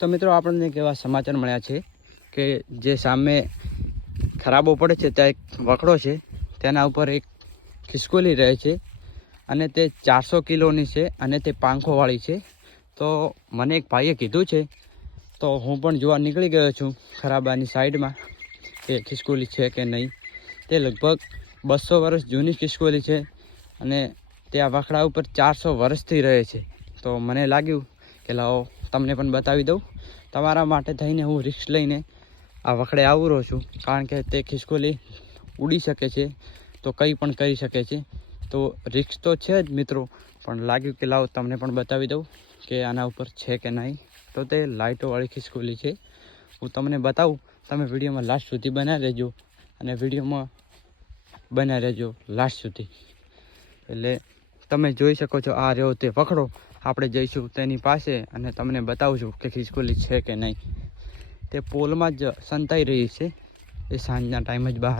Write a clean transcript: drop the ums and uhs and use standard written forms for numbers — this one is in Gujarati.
તો મિત્રો આપણને કેવા સમાચાર મળ્યા છે કે જે સામે ખરાબો પડે છે ત્યાં એક વખડો છે, તેના ઉપર એક ખિસકોલી રહે છે અને તે 400 કિલોની છે અને તે પાંખોવાળી છે. તો મને એક ભાઈએ કીધું છે, તો હું પણ જોવા નીકળી ગયો છું ખરાબાની સાઈડમાં કે ખિસકોલી છે કે નહીં. તે લગભગ 200 વર્ષ જૂની ખિસકોલી છે અને તે આ વખડા ઉપર 400 વર્ષથી રહે છે. તો મને લાગ્યું કે લાવો તમને પણ બતાવી દઉં. તમારા માટે થઈને હું રિસ્ક લઈને આ વખડે આવું રહ્યો છું, કારણ કે તે ખિસકોલી ઉડી શકે છે, તો કંઈ પણ કરી શકે છે. તો રિસ્ક તો છે જ મિત્રો, પણ લાગ્યું કે લાવો તમને પણ બતાવી દઉં કે આના ઉપર છે કે નહીં. તો તે લાઇટોવાળી ખિસકોલી છે, હું તમને બતાવું. તમે વિડીયોમાં લાસ્ટ સુધી બનાવી રહેજો અને વિડીયોમાં બનાવી રહેજો લાસ્ટ સુધી. એટલે તમે જોઈ શકો છો આ રહ્યો તે વખડો. આપણે જઈશું તેની પાસે અને તમને બતાવશું કે ખિસકોલી છે કે નહીં. તે પોલમાં જ સંતાઈ રહી છે, એ સાંજના ટાઈમે જ બહાર